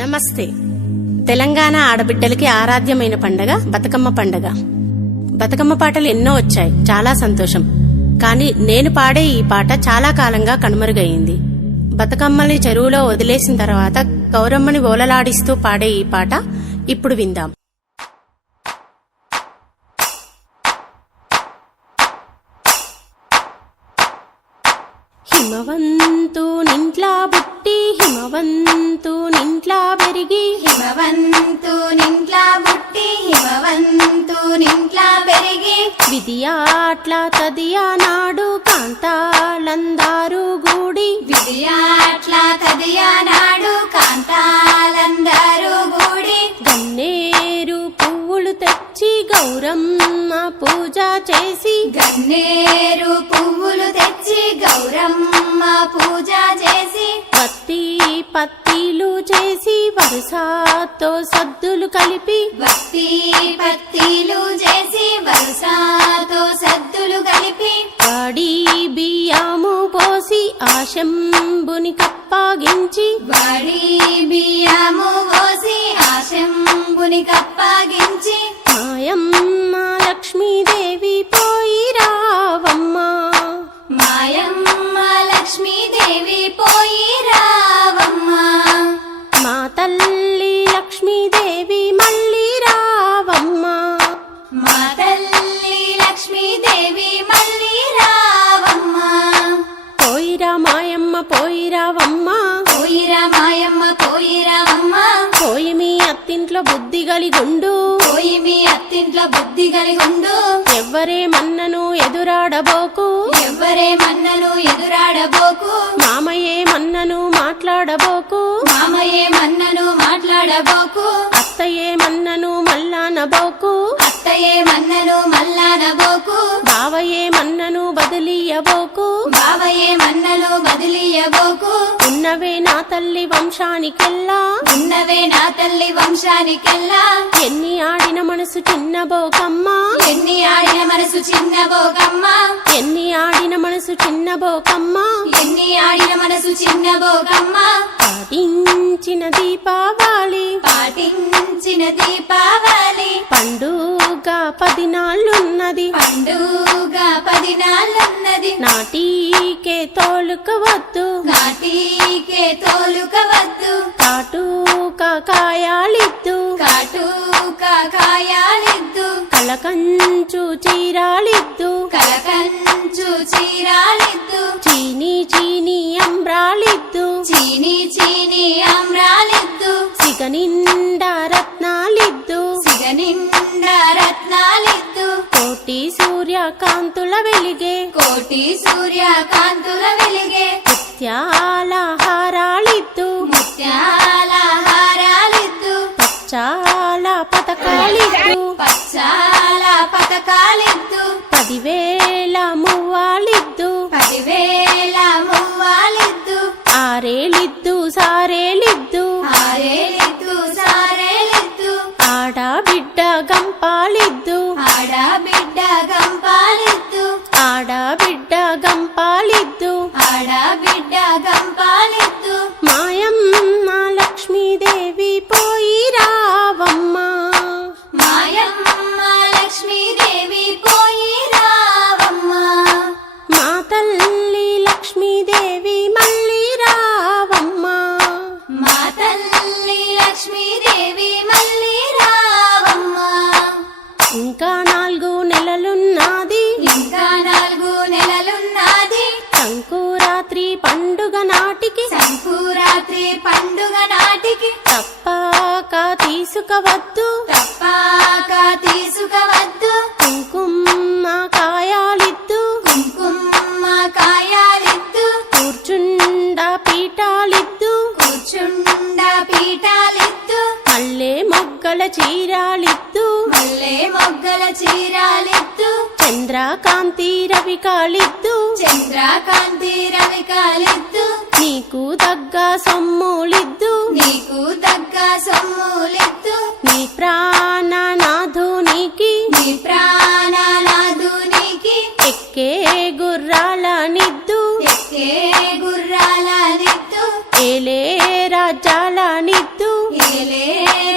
నమస్తే. తెలంగాణ ఆడబిడ్డలకి ఆరాధ్యమైన పండగ బతుకమ్మ పండగ. బతుకమ్మ పాటలు ఎన్నో వచ్చాయి, చాలా సంతోషం. కానీ నేను పాడే ఈ పాట చాలా కాలంగా కనుమరుగయింది. బతుకమ్మని చెరువులో వదిలేసిన తర్వాత గౌరమ్మని ఓలలాడిస్తూ పాడే ఈ పాట ఇప్పుడు విందాం. హిమవంతు నింట్లా బుట్టి హిమవంతు నింట్లా పెరిగి హిమవంతు నింట్లా బుట్టి హిమవంతు నింట్లా పెరిగి విధియాట్లా తదియా నాడు కాంతాలందారు గూడి విధియాట్లా తదియా నాడు కాంతాలందరూ గూడి గన్నేరు పువ్వులు తెచ్చి గౌరమ్మ పూజ చేసి గన్నేరు పువ్వులు తెచ్చి గౌరమ్మ పూజ చేసి వత్తి పత్తిలు చేసి వరుసతో సద్దులు కలిపి వత్తి పత్తిలు చేసి వరుసతో సద్దులు కలిపి వాడి బియ్యము పోసి ఆశంబుని కప్పగించి వాడి బియ్యము పోసి ఆశంబుని కప్పగించి మాయమ్మ లక్ష్మీదేవి పోయి రావమ్మ మాయమ్మ లక్ష్మీదేవి పోయి రావమ్మ మా తల్లి లక్ష్మీదేవి మళ్ళీ రావమ్మ మా తల్లి లక్ష్మీదేవి మళ్ళీ రావమ్మ పోయిరా మాయమ్మ పోయి రావమ్మ పోయిరా మాయమ్మ పోయి రావమ్మ పోయి మీ అత్తింట్లో బుద్ధి గలిగుండు పోయి మీ అత్తింట్లో బుద్ధి కలిగుండు ఎవ్వరే మన్నను ఎదురాడబోకు ఎవ్వరే మన్నను ఎదురాడబోకు మామయ్యే మన్నను మాట్లాడబోకు మామయ్యే మన్నను మాట్లాడబోకు అత్తయ్యే మన్నను మల్లానబోకు అత్తయ్యే మన్నను మల్లానబోకు బావయ్యే మన్నను బదిలీయబోకు బావయ్యే మన్నను బదిలీయబోకు ఉన్నవే నా తల్లి వంశానికెల్లా ఉన్నవే నా తల్లి వంశానికెల్లా ఎన్ని ఆడిన మనసు చిన్నబోకమ్మ ఎన్ని ఆడిన మనసు చిన్నబోకమ్మ ఎన్ని ఆడిన మనసు చిన్నబోకమ్మ ఎన్ని ఆడిన మనసు చిన్నబోకమ్మ పాటించిన దీపావళి పాటించిన దీపావళి పండుగ 10 నాళ్ళున్నది పండుగ 10 నాళ్ళున్నది నాటికే తోలుకవద్దు నాటికే తోలుకవద్దు కాటుక కాయాలిద్దు కాటుక కాయాలిద్దు కలకంచు చీరాలిద్దు కలకంచు చీరాలిద్దు చీనీ చీనీ అంబ్రాలిద్దు చీనీ చీనీ అమ్రాలిద్దు సిగనిండా రత్నాలిద్దు సిగనిండా రత్నాలిద్దు కోటి సూర్యకాంతుల వెలిగే కోటి సూర్యకాంతుల వెలిగే ముత్యాల హారాలిద్దు ముత్యాల హారాలిద్దు పచ్చాల పతకాలిద్దు పచ్చాల పతకాలిద్దు 10,000 మువ్వాలిద్దు 10,000 మువ్వాలిద్దు ఆరేలిద్దు సారేలిద్దు ఆరేలిద్దు సారేలిద్దు ఆడబిడ్డ గంపాలిద్దు ఆడబిడ్డ గంపాలిద్దు ఆడబిడ్డ గంపాలిద్దు ఆడబిడ్డ గంపాలిద్దు మాయమ్మ లక్ష్మీదేవి పోయి రావమ్మ మాయమ్మ లక్ష్మీదేవి పోయి రావమ్మ మా తల్లి లక్ష్మీదేవి మళ్ళీ రావమ్మ మా తల్లి లక్ష్మీదేవి మళ్ళీ రావమ్మ ఇంకా 4 నెలలున్నది ఇంకా 4 నెలలున్నది సంకురాత్రి పండుగ నాటికి సంకురాత్రి పండుగ నాటికి తప్పక తీసుకవద్దు తప్పక తీసుకవద్దు కుంకుమ కాయాలిద్దు కుంకుమ కాయాలిద్దు కూర్చుండ పీఠాలిద్దు కూర్చుండ పీఠాలిద్దు మల్లె మొగ్గల చీరాలిద్దు మల్లె మొగ్గల చీరాలిద్దు చంద్రకాంతి రవికాలిద్దు చంద్రకాంతి రవికాలిద్దు నీకు తగ్గ సొమ్ములిద్దు నీకు తగ్గ సొమ్ములిద్దు నీ ప్రాణనాథునికి నీ ప్రాణనాథునికి ఎక్కే గుర్రాల నిద్దు ఎక్కే గుర్రాల నిద్దు ఏలే రాజ్యాల నిద్దు ఏలే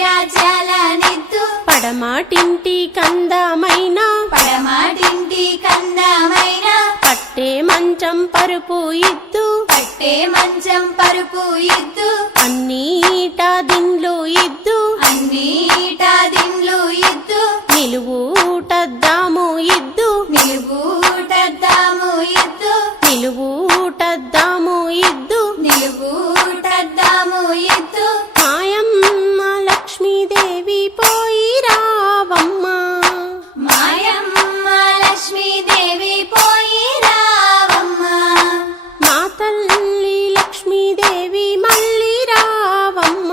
రాజ్యాలనిత్తు పడమాటింటి కందమైన పడమాటింటి కందమైన పట్టే మంచం పరుపు ఇద్దు పట్టే మంచం పరుపు ఇద్దు అన్నీట దిండ్లు ఇద్దు అన్నీట దిండ్లు ఇద్దు నిలువూటద్దాము ఇద్దు నిలువూటద్దాము ఇద్దు నిలువూటద్దాము ఇద్దు నిలువూటద్దాము ఇద్దు మాయమ్మ లక్ష్మీదేవి పోయి రావమ్మ మాయమ్మ లక్ష్మీదేవి పోయి రావమ్మ మా తల్లి లక్ష్మీదేవి మళ్ళీ రావమ్మ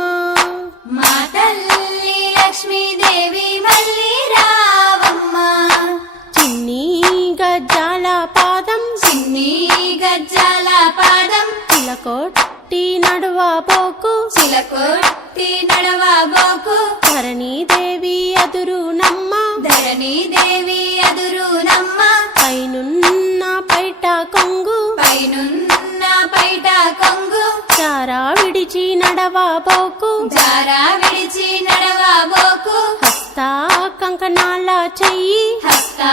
మా తల్లి లక్ష్మీదేవి మళ్ళీ రావమ్మ చిన్ని గజ్జాల పాదం చిన్ని గజ్జాల పాదం చిలకొట్టి నడువబోకు చిలకొట్టి నడవబోకు ధరణీదేవి అదురు నమ్మ ధరణీదేవి ఎదురునమ్మ పైనున్న పైట కొంగు పైనున్న పైట కొంగు చారా విడిచి నడవబోకు జారా విడిచి నడవబోకు హస్తా కంకణాల చెయ్యి హస్తా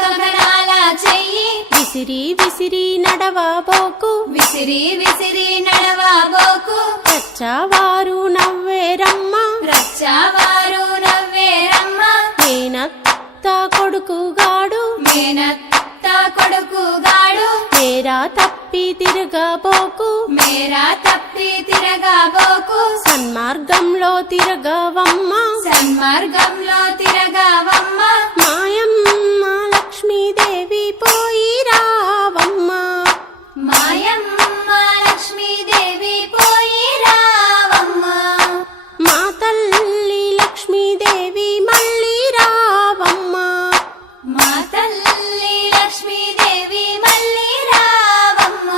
కంకణాల చెయ్యి విసిరి విసిరి నడవబోకు విసిరి విసిరి నడవబోకు చచ్చవారు నవ్వేరమ్మ రచ్చవారు నవ్వేరమ్మ మేనత్త కొడుకుగాడు మేనత్త కొడుకుగాడు మేరా తప్పి తిరగబోకు మేరా తప్పి తిరగబోకు సన్మార్గంలో తిరగవమ్మ సన్మార్గంలో తిరగవమ్మ మాయమ్మ లక్ష్మీదేవి పోయి రావమ్మ మాయమ్మ లక్ష్మీదేవి పోయి రావమ్మ మా తల్లి లక్ష్మీదేవి మళ్ళీ రావమ్మ మా తల్లి లక్ష్మీదేవి మళ్ళీ రావమ్మ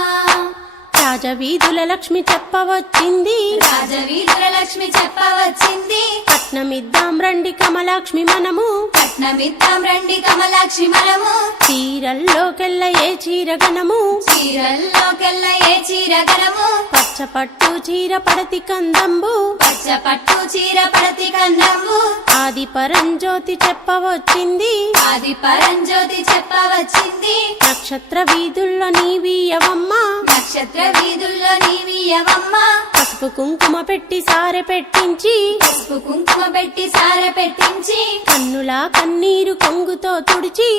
రాజవీధుల లక్ష్మి చెప్పవచ్చింది రాజవీధుల లక్ష్మి చెప్పవచ్చింది పట్నమిద్దాం రండి కమలాక్ష్మి మనము పట్నమిద్దాం రండి కమలాక్షి మనము చీరల్లోకెల్ల ఏ చీరగనము చీరల్లోకెల్ల ఏ చీర గనము పచ్చపట్టు చీర పడతి కందంబు పచ్చ పట్టు చీర పడతి కందంబు ఆది పరంజ్యోతి చెప్పవచ్చింది ఆది పరంజ్యోతి చెప్పవచ్చింది నక్షత్ర వీధుల్లో నీవియవమ్మ నక్షత్ర వీధుల్లో నీవియవమ్మ పసుపు కుంకుమ పెట్టి సారె పెట్టించి పసుపు కుంకుమ పెట్టి సార పెట్టించి కన్నుల కన్నీరు కొంగుతో తుడిచి